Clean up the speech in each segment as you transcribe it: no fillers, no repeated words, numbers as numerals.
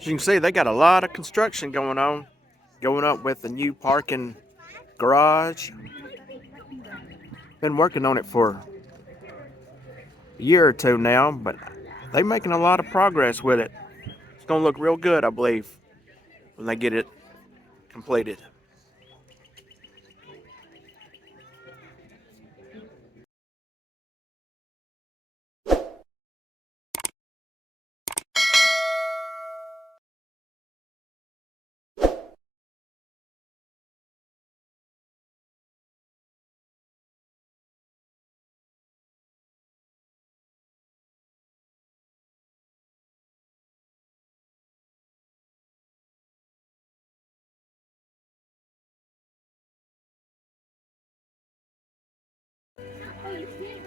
As you can see, they got a lot of construction going on, going up with the new parking garage. Been working on it for a year or two now, but they're making a lot of progress with it. It's gonna look real good, I believe, when they get it completed.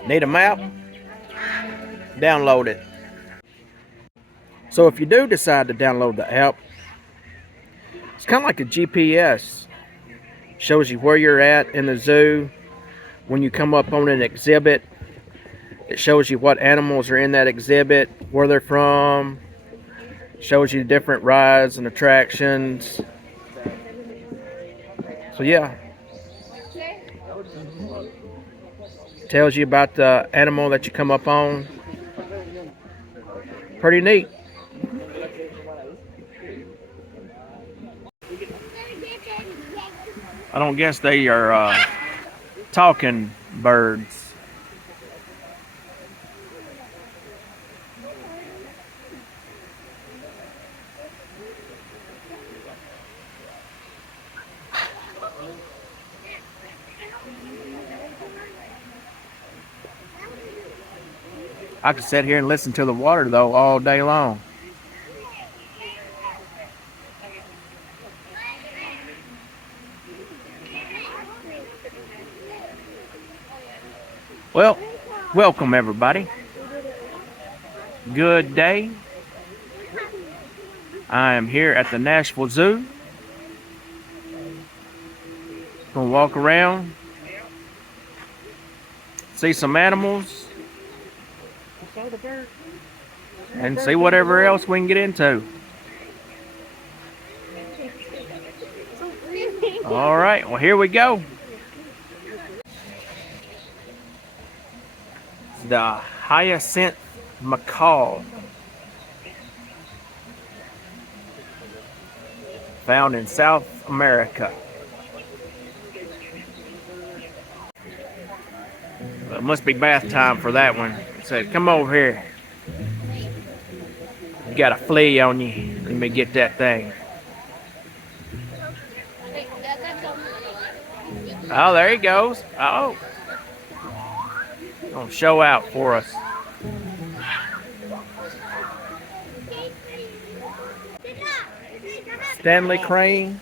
Need a map? Download it. So if you do decide to download the app, it's kind of like a GPS. Shows you where you're at in the zoo. When you come up on an exhibit, it shows you what animals are in that exhibit, where they're from, shows you different rides and attractions. So yeah, tells you about the animal that you come up on. Pretty neat. I don't guess they are talking birds. I could sit here and listen to the water though all day long. Well, welcome everybody. Good day. I am here at the Nashville Zoo. Gonna walk around, see some animals, and see whatever else we can get into. All right, well here we go. The hyacinth macaw, found in South America. Well, it must be bath time for that one. It said, come over here. You got a flea on you. Let me get that thing. Oh, there he goes. Oh. Gonna show out for us. Stanley crane.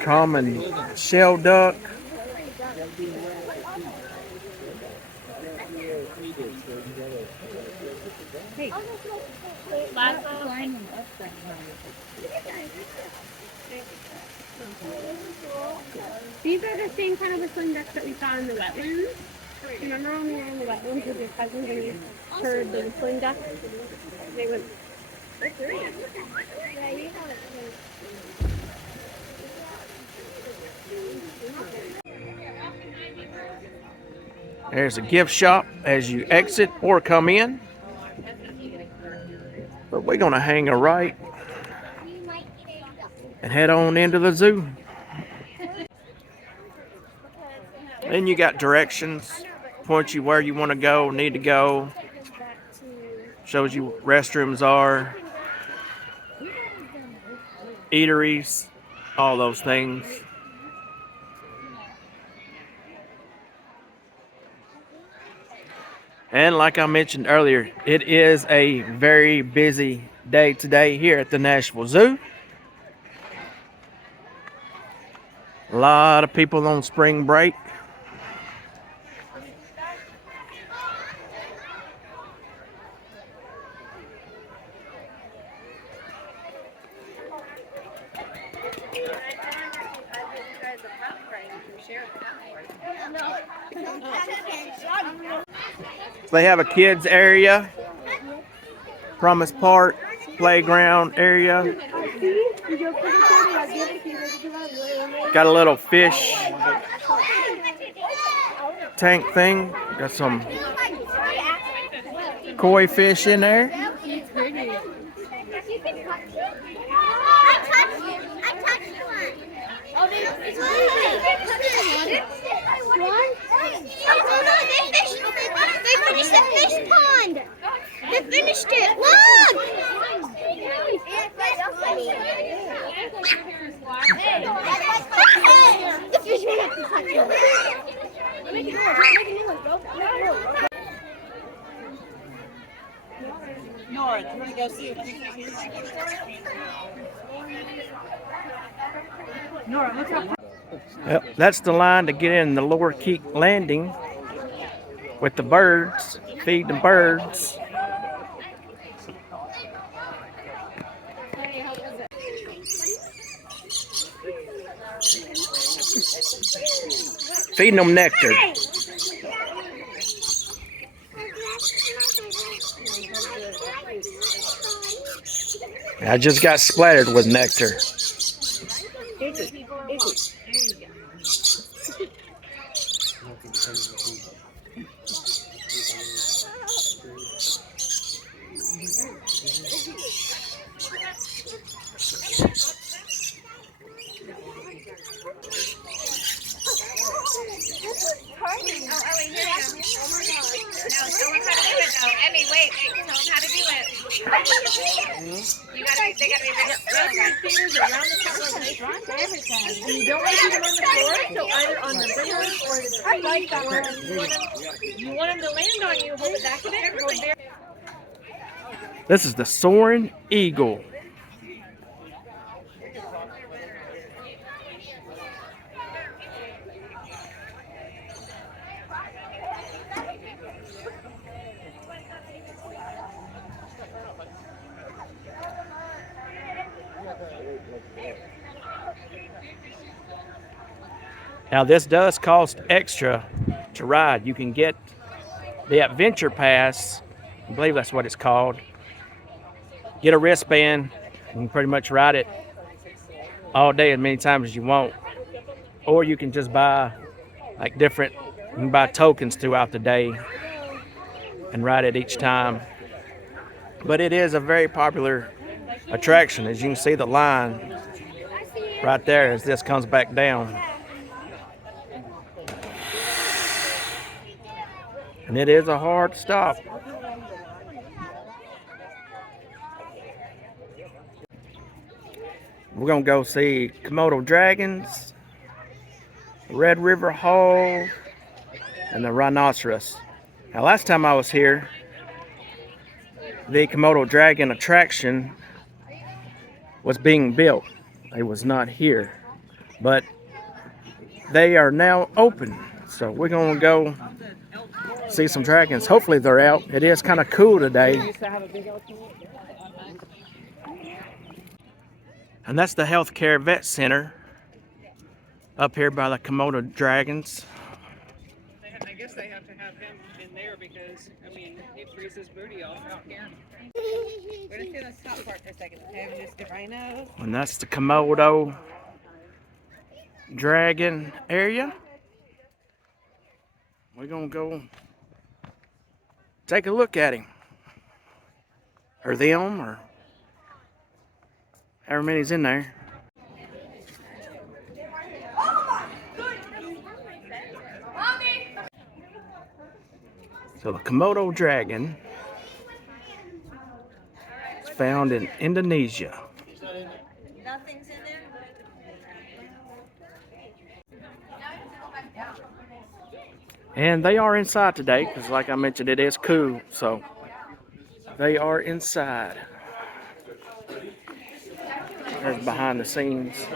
Common shell duck. These are the same kind of whistling ducks that we saw in the wetlands. Remember when we were in the wetlands with your cousins and you heard the whistling ducks? They went. There's a gift shop as you exit or come in. But we're gonna hang a right and head on into the zoo. Then you got directions, point you where you want to go, need to go. Shows you where restrooms are, eateries, all those things. And like I mentioned earlier, it is a very busy day today here at the Nashville Zoo. A lot of people on spring break. They have a kids area Promise Park playground area. Got a little fish tank thing. Got some koi fish in there. They finished the fish pond. They finished it. Look! The fish went up the Nora, do you want to go see if Nora, look up. Yep, that's the line to get in the Lower Keek Landing with the birds. Feed the birds. Feeding them nectar. I just got splattered with nectar. You don't want to put them on the floor, so either on the ground or the tree like that one. You want them to land on you, hold it back a bit, or hold there. This is the soaring eagle. Now this does cost extra to ride. You can get the Adventure Pass, I believe that's what it's called. Get a wristband, you can pretty much ride it all day as many times as you want. Or you can just buy like you can buy tokens throughout the day and ride it each time. But it is a very popular attraction. As you can see the line right there as this comes back down. And it is a hard stop. We're gonna go see Komodo dragons, Red River Hall, and the rhinoceros. Now last time I was here, the Komodo dragon attraction was being built. It was not here, but they are now open. So we're gonna go see some dragons. Hopefully they're out. It is kind of cool today. And that's the Healthcare Vet Center up here by the Komodo dragons. I guess they have to have him in there because, I mean, he frees his booty off out here. We're going to see the top part for a second. Okay, just the rhinos. And that's the Komodo dragon area. We're gonna go take a look at him. Or them, or however many's in there. So the Komodo dragon is found in Indonesia. Nothing's in there? And they are inside today, because like I mentioned, it is cool, so they are inside. There's behind the scenes.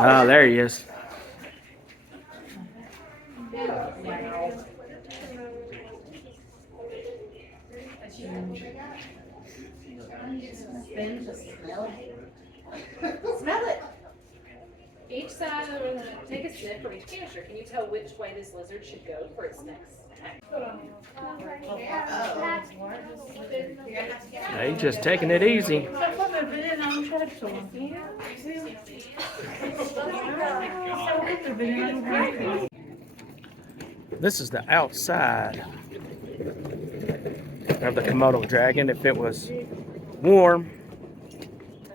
Oh, there he is. Smell it. Each side of the take a sniff from each canister. Can you tell which way this lizard should go for its next attack? They just taking it easy. This is the outside of the Komodo dragon. If it was warm,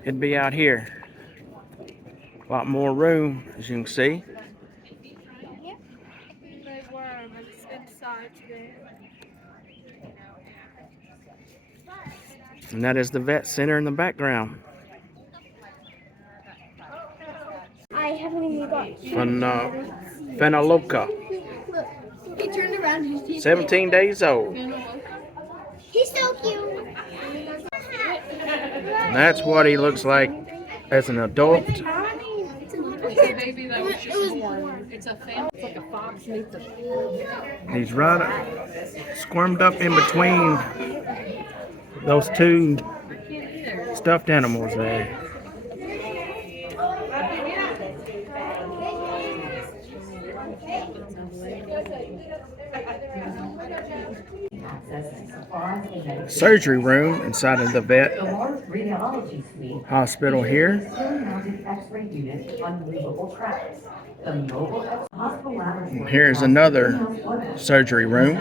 it'd be out here. A lot more room, as you can see. And that is the vet center in the background. I haven't even got. Phenaloca, Look, he turned around. He's 17 days old. He's so cute. And that's what he looks like as an adult. It's a baby that was just born. It's a family. It's like a fox meets a. He's right squirmed up in between those two stuffed animals there. Surgery room inside of the vet hospital here. And here's another surgery room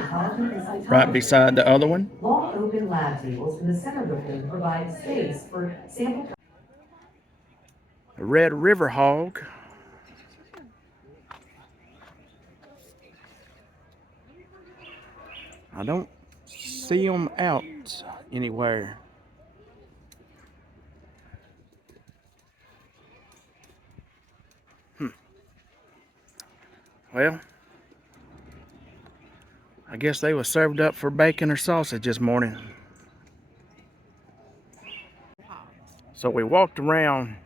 right beside the other one. Long open lab tables in the center of the room provide space for sample. A red river hog. I don't see them out anywhere. Well, I guess they were served up for bacon or sausage this morning. So we walked around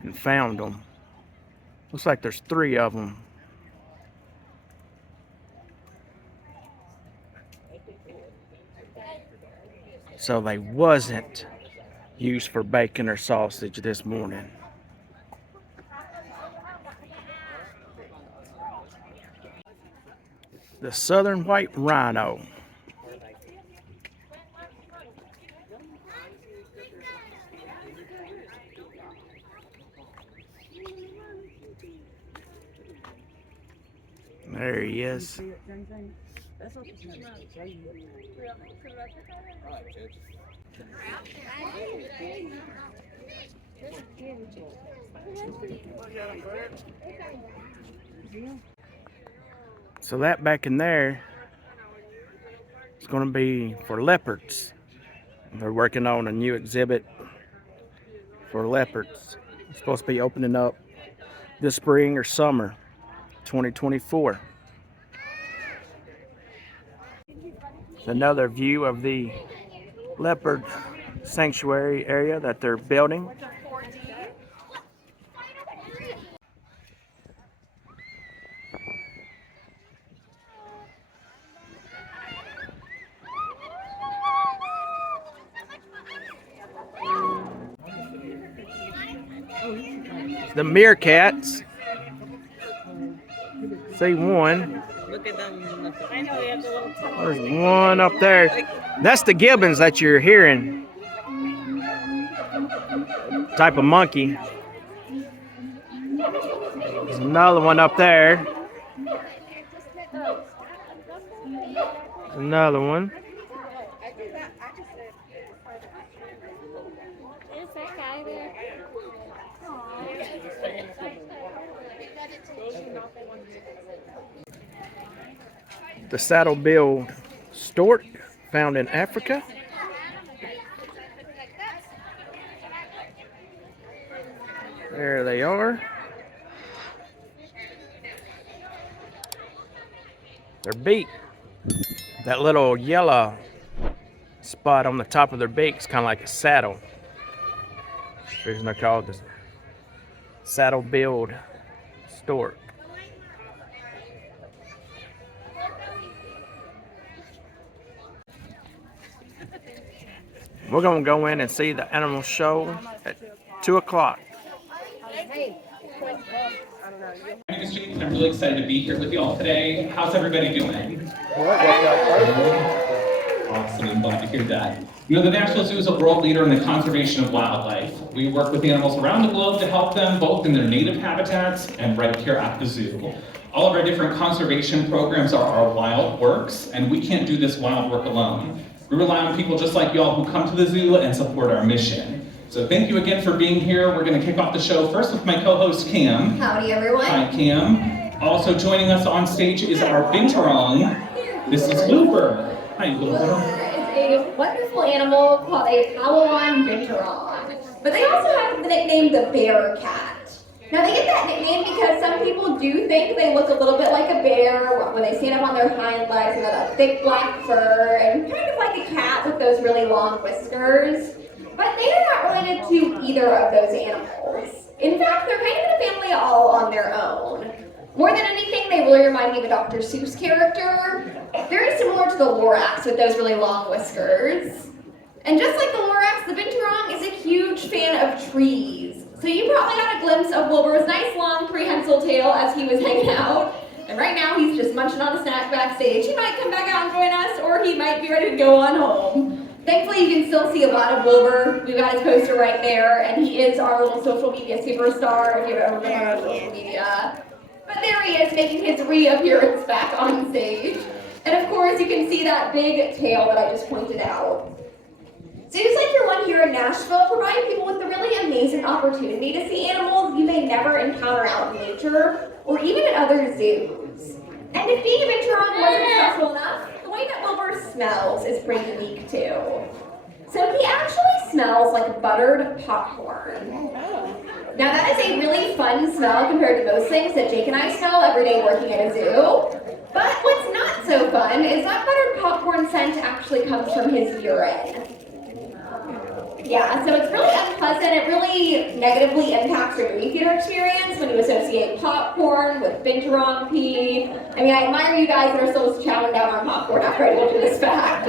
and found them. Looks like there's 3 of them. So they wasn't used for bacon or sausage this morning. The southern white rhino. There he is. So that back in there is going to be for leopards. They're working on a new exhibit for leopards. It's supposed to be opening up this spring or summer 2024. Another view of the leopard sanctuary area that they're building. The Meerkats. See one. Look at them. I know they have the little tunnel. There's one up there. That's the gibbons that you're hearing. Type of monkey. There's another one up there. There's another one. There's that guy there. The saddle-billed stork found in Africa. There they are. Their beak, that little yellow spot on the top of their beak is kind of like a saddle. The reason they're called the saddle-billed stork. We're gonna go in and see the animal show at 2 o'clock. My name is Jake, and I'm really excited to be here with you all today. How's everybody doing? Awesome, I'm glad to hear that. You know, the Nashville Zoo is a world leader in the conservation of wildlife. We work with animals around the globe to help them both in their native habitats and right here at the zoo. All of our different conservation programs are our wild works, and we can't do this wild work alone. We rely on people just like y'all who come to the zoo and support our mission. So thank you again for being here. We're going to kick off the show first with my co-host Cam. Howdy everyone. Hi Cam. Also joining us on stage is our binturong. This is Looper. Hi Looper. It's a wonderful animal called a Palawan binturong. But they also have the nickname the bear cat. Now they get that nickname because some people do think they look a little bit like a bear when they stand up on their hind legs and have that thick black fur and kind of like a cat with those really long whiskers. But they are not related to either of those animals. In fact, they're kind of in a family all on their own. More than anything, they really remind me of a Dr. Seuss character. Very similar to the Lorax with those really long whiskers. And just like the Lorax, the binturong is a huge fan of trees. So you probably got a glimpse of Wilbur's nice long prehensile tail as he was hanging out. And right now he's just munching on a snack backstage. He might come back out and join us, or he might be ready to go on home. Thankfully, you can still see a lot of Wilbur. We've got his poster right there, and he is our little social media superstar if you've ever been on our social media. But there he is, making his reappearance back on stage. And of course, you can see that big tail that I just pointed out. Zoos like your one here in Nashville provide people with the really amazing opportunity to see animals you may never encounter out in nature, or even at other zoos. And if being a binturong wasn't special enough, the way that Wilbur smells is pretty unique too. So he actually smells like buttered popcorn. Now that is a really fun smell compared to most things that Jake and I smell every day working at a zoo. But what's not so fun is that buttered popcorn scent actually comes from his urine. Yeah, so it's really unpleasant. It really negatively impacts your movie theater experience when you associate popcorn with binturong pee. I mean, I admire you guys that are still chowing down on popcorn after I told you this fact.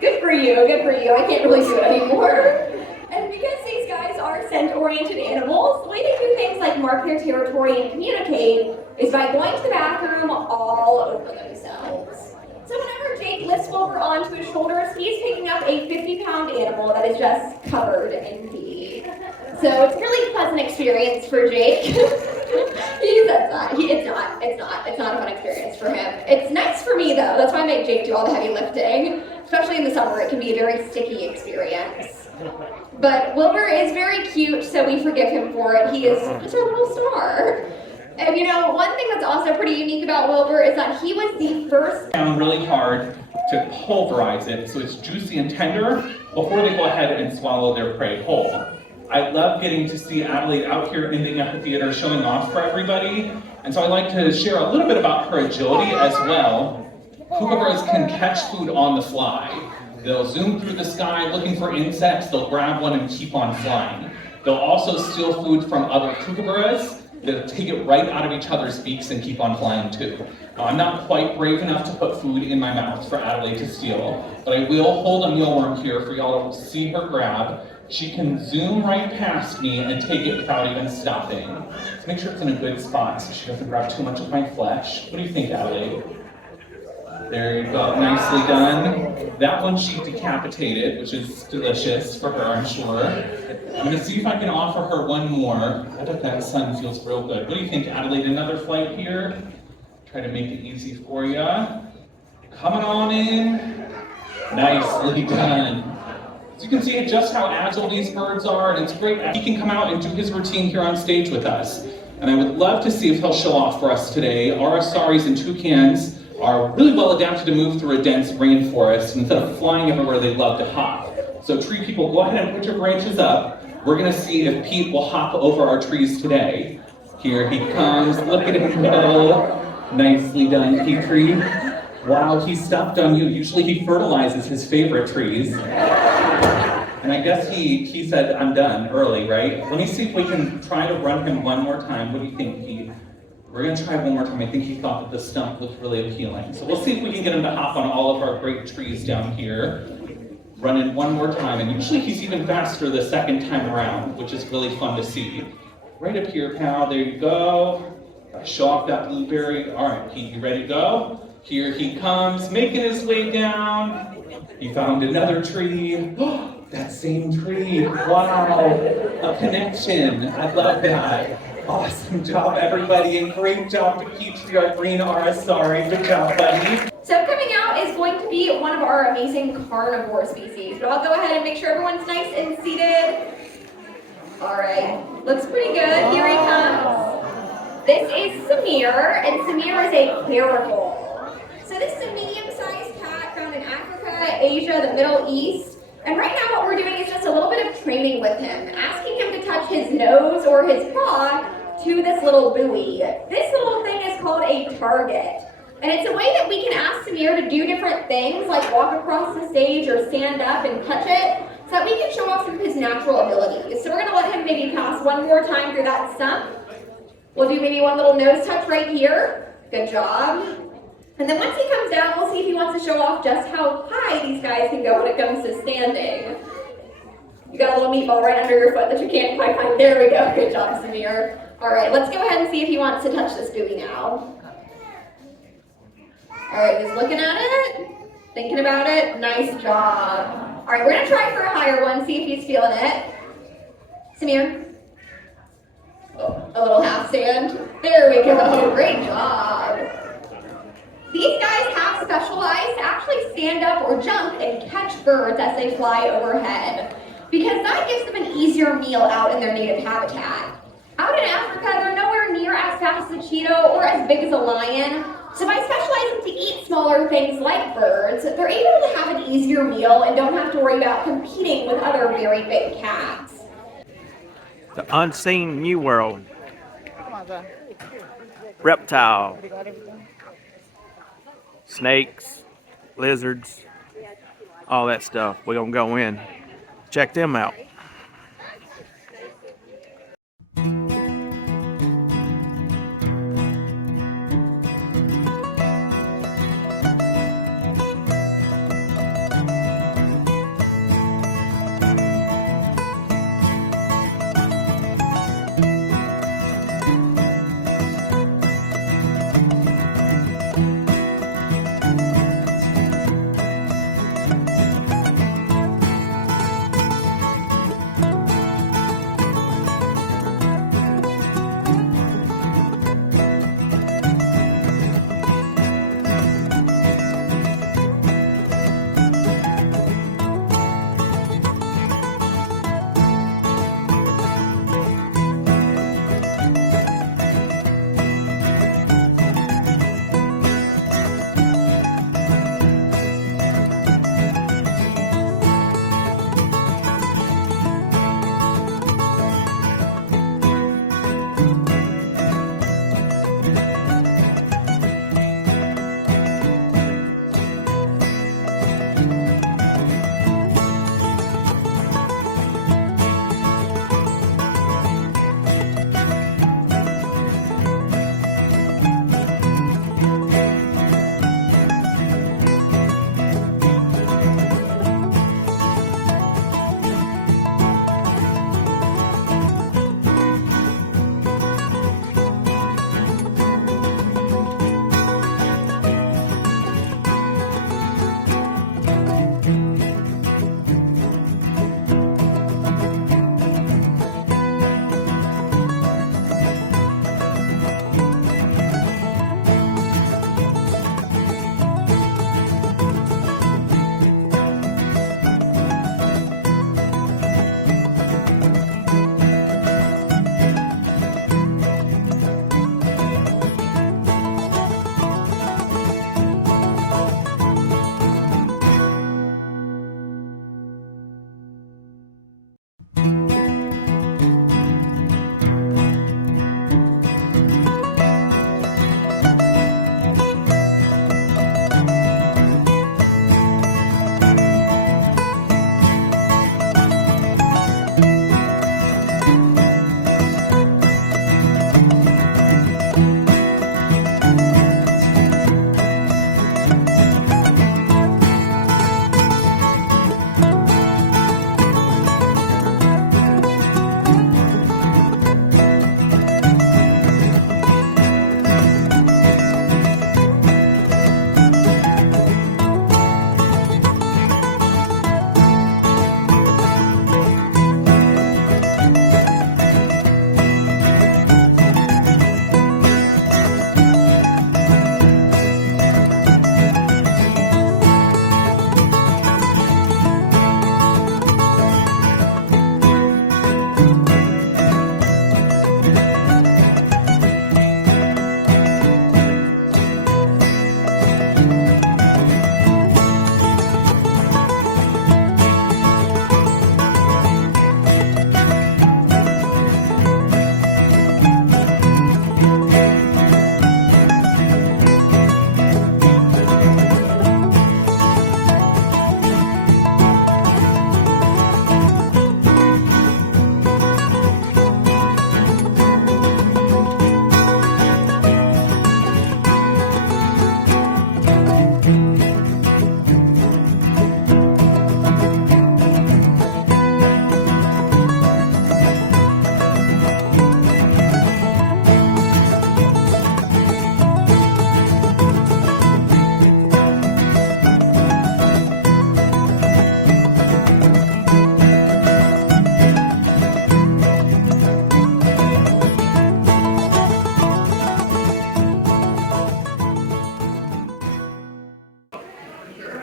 Good for you, good for you. I can't really do it anymore. And because these guys are scent-oriented animals, the way they do things like mark their territory and communicate is by going to the bathroom all over themselves. So whenever Jake lifts Wilbur onto his shoulders, he's picking up a 50-pound animal that is just covered in pee. So it's a really pleasant experience for Jake. He says that. It's not a fun experience for him. It's nice for me though. That's why I make Jake do all the heavy lifting. Especially in the summer, it can be a very sticky experience. But Wilbur is very cute, so we forgive him for it. He is just our little star. And you know, one thing that's also pretty unique about Wilbur is that he was the first. Down really hard to pulverize it so it's juicy and tender before they go ahead and swallow their prey whole. I love getting to see Adelaide out here in the amphitheater showing off for everybody. And so I'd like to share a little bit about her agility as well. Kookaburras can catch food on the fly. They'll zoom through the sky looking for insects, they'll grab one and keep on flying. They'll also steal food from other kookaburras. They'll take it right out of each other's beaks and keep on flying too. Now, I'm not quite brave enough to put food in my mouth for Adelaide to steal, but I will hold a mealworm here for y'all to see her grab. She can zoom right past me and take it without even stopping. So make sure it's in a good spot so she doesn't grab too much of my flesh. What do you think, Adelaide? There you go, nicely done. That one she decapitated, which is delicious for her, I'm sure. I'm gonna see if I can offer her one more. I bet that sun feels real good. What do you think, Adelaide? Another flight here? Try to make it easy for you. Coming on in. Nicely done. So you can see just how agile these birds are, and it's great. He can come out and do his routine here on stage with us. And I would love to see if he'll show off for us today. Our asaris and toucans are really well adapted to move through a dense rainforest. And instead of flying everywhere, they love to hop. So tree people, go ahead and put your branches up. We're gonna see if Pete will hop over our trees today. Here he comes, look at him go. Nicely done, Petrie. Wow, he stepped on you. Usually he fertilizes his favorite trees. And I guess he said, I'm done early, right? Let me see if we can try to run him one more time. What do you think, Pete? We're gonna try one more time. I think he thought that the stump looked really appealing. So we'll see if we can get him to hop on all of our great trees down here. run in one more time, and usually he's even faster the second time around, which is really fun to see. Right up here, pal, there you go. Show off that blueberry. All right, Pete, you ready to go? Here he comes, making his way down. He found another tree. That same tree. Wow, a connection. I love that. Awesome job, everybody, and great job to Petrie, our green RSR. Good job, buddy. So coming out is going to be one of our amazing carnivore species. But I'll go ahead and make sure everyone's nice and seated. All right, looks pretty good. Here he comes. This is Samir, and Samir is a caracal. So this is a medium-sized cat found in Africa, Asia, the Middle East. And right now what we're doing is just a little bit of training with him, asking him to touch his nose or his paw to this little buoy. This little thing is called a target. And it's a way that we can ask Samir to do different things, like walk across the stage or stand up and touch it, so that we can show off some of his natural abilities. So we're gonna let him maybe pass one more time through that stump. We'll do maybe one little nose touch right here. Good job. And then once he comes down, we'll see if he wants to show off just how high these guys can go when it comes to standing. You got a little meatball right under your foot that you can't quite find. There we go. Good job, Samir. All right, let's go ahead and see if he wants to touch this buoy now. All right, he's looking at it, thinking about it. Nice job. All right, we're gonna try for a higher one, see if he's feeling it. Samir. Oh, a little half stand. There we go. Great job. These guys have specialized to actually stand up or jump and catch birds as they fly overhead, because that gives them an easier meal out in their native habitat. Out in Africa, they're nowhere near as fast as a cheetah or as big as a lion, so by specializing to eat smaller things like birds, they're able to have an easier meal and don't have to worry about competing with other very big cats. The unseen new world. Reptile. Snakes, lizards, all that stuff. We're gonna go in, check them out.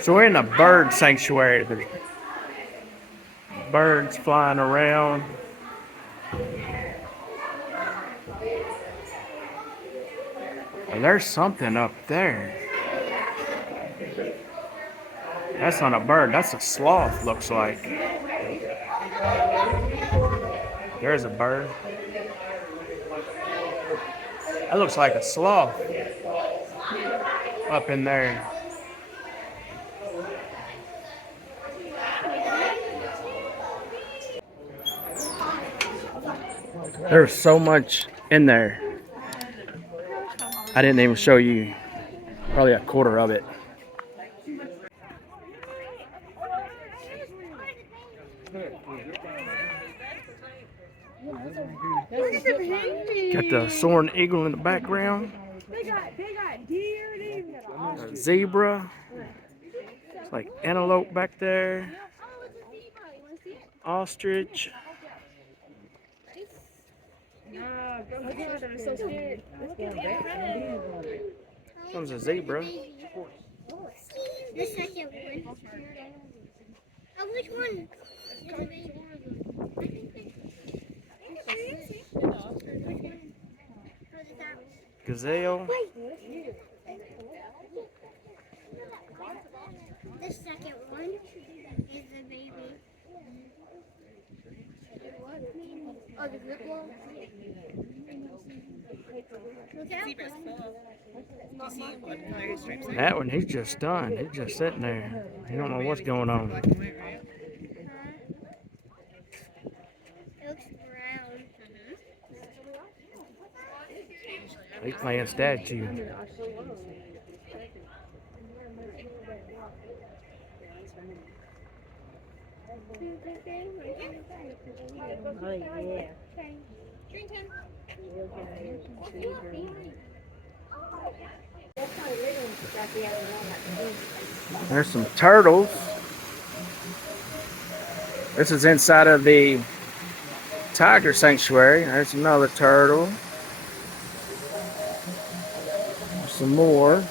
So we're in a bird sanctuary. There's birds flying around. And there's something up there. That's not a bird, that's a sloth, looks like. There's a bird. That looks like a sloth up in there. There's so much in there. I didn't even show you probably a quarter of it. Got the soaring eagle in the background. They got deer, they even got A zebra. It's like antelope back there. Ostrich. I'm so scared. This one's a zebra. The second one. Oh, which one? Gazelle. The second one is the baby. Oh, the good one? That one, he's just stunned. He's just sitting there. He don't know what's going on. It looks brown. He's playing statue. Oh, yeah. There's some turtles. This is inside of the tiger sanctuary. There's another turtle. There's some more.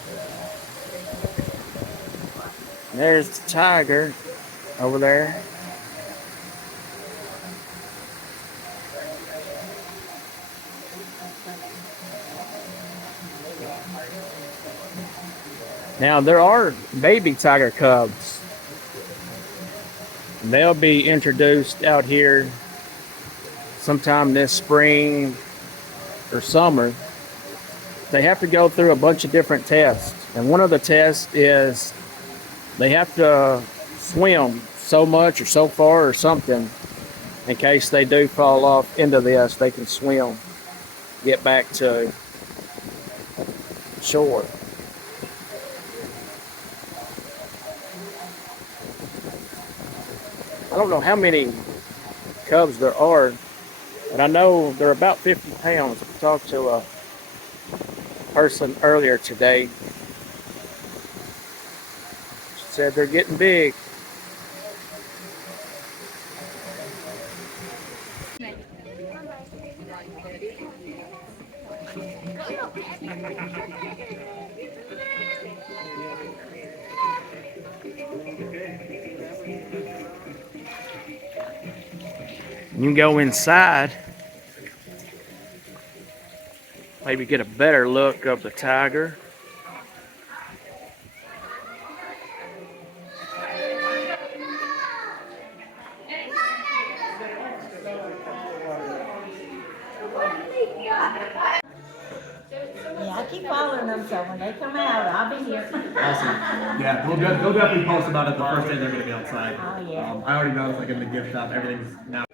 There's the tiger over there. Now there are baby tiger cubs. They'll be introduced out here sometime this spring or summer. They have to go through a bunch of different tests. And one of the tests is they have to swim so much or so far or something in case they do fall off into this, they can swim, get back to shore. I don't know how many cubs there are, but I know they're about 50 pounds. I talked to a person earlier today. She said they're getting big. You can go inside, maybe get a better look of the tiger. Yeah, I keep following them, so when they come out, I'll be here. Awesome. Yeah, they'll definitely post about it the first day they're going to be outside. Oh, yeah. I already know it's like in the gift shop, everything's now.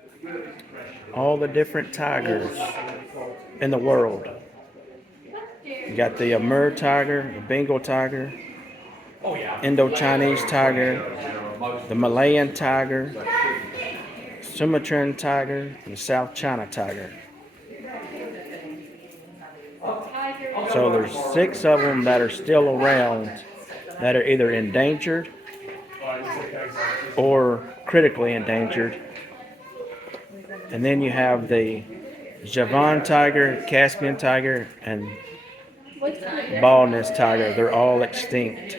All the different tigers in the world. You got the Amur tiger, the Bengal tiger, Indo-Chinese tiger, the Malayan tiger, Sumatran tiger, and the South China tiger. So there's 6 of them that are still around that are either endangered or critically endangered. And then you have the Javan tiger, Caspian tiger, and baldness tiger. They're all extinct.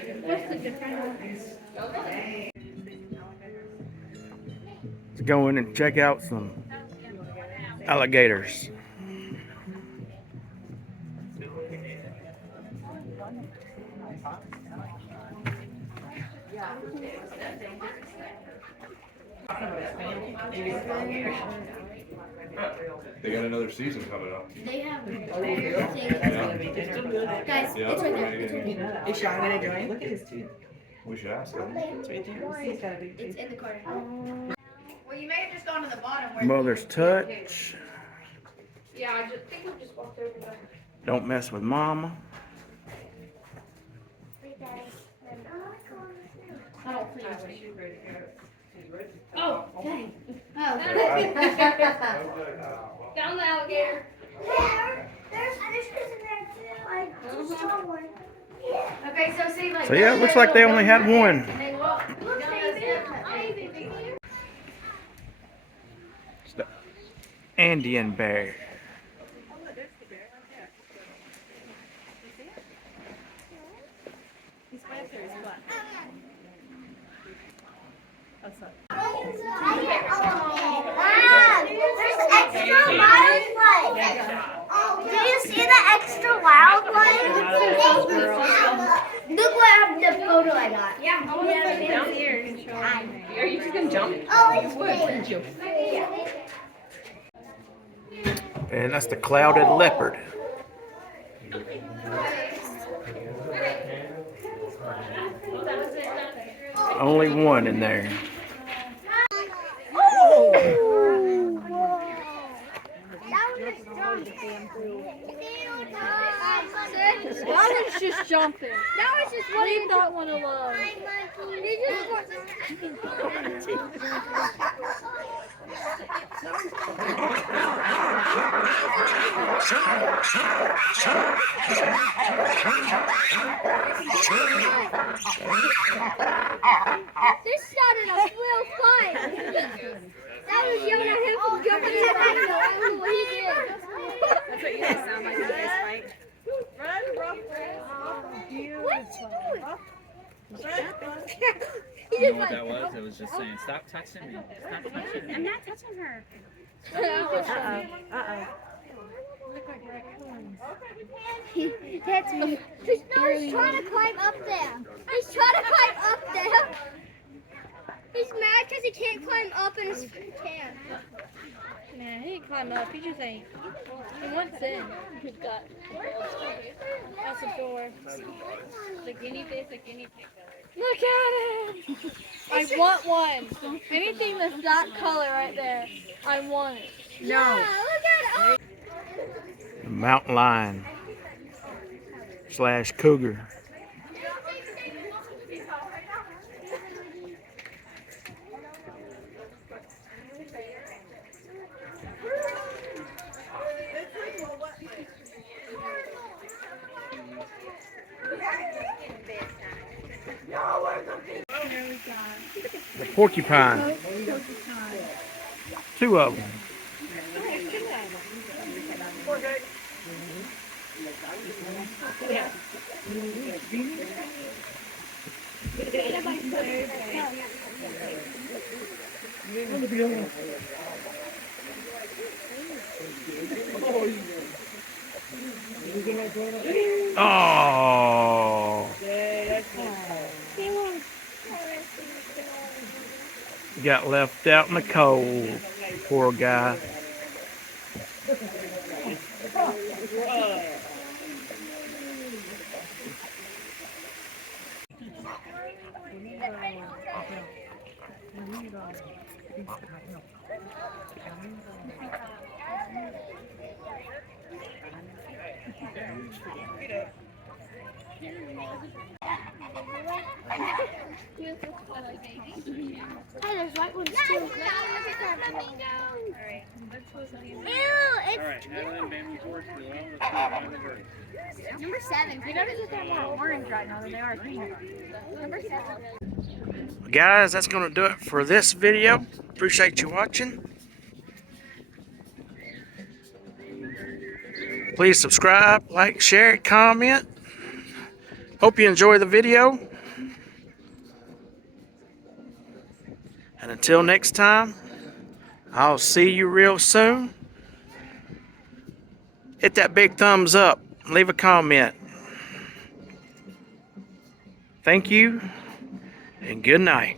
To go in and check out some alligators. They got another season coming up. They have Yeah. guys, Yeah. it's right there. It's right there. Is Sean gonna join? Look at his tooth. We should ask them. It's right there. He's got a big It's tooth. in the corner. Well, you may have just gone to the bottom where. Mother's touch. Yeah, I just think we just walked over there. Don't mess with mama. Oh, okay. Oh. Found the alligator. There's fish in there too. I just saw one. Okay, so see, like. So yeah, it looks like they only had one. They walk. It's the Andean bear. Wow, there's extra wild ones. Do you see the extra wild ones? Look what the photo I got. Yeah, I want to put it down here and show them. Are you just gonna jump? Oh, You would, wouldn't you? And that's the clouded leopard. Only one in there. That one's just jumping. That was just Leave that one alone. This started a real fight. That was yelling at him from jumping in the window. I don't know what he did. That's what you guys sound like in this fight. What's he doing? You know what that was? It was just saying, stop touching me. Stop touching me. I'm not touching her. That's me. He's trying to climb up there. He's trying to climb up there. He's mad because he can't climb up in his can. Man, he didn't climb up. He just ain't. He wants in. He's got. That's a door. The guinea pig, the guinea pig. Look at him! I want one. Anything that's that color right there, I want it. No. Look at it. Mountain lion / cougar. The porcupine. 2 of them. Oh. Got left out in the cold. Poor guy. Hey, there's white ones too. Ew, it's number 7. I noticed that they're more orange right now than they are pink. Number 7. Guys, that's going to do it for this video. Appreciate you watching. Please subscribe, like, share, comment. Hope you enjoy the video. And until next time, I'll see you real soon. Hit that big thumbs up. Leave a comment. Thank you and good night.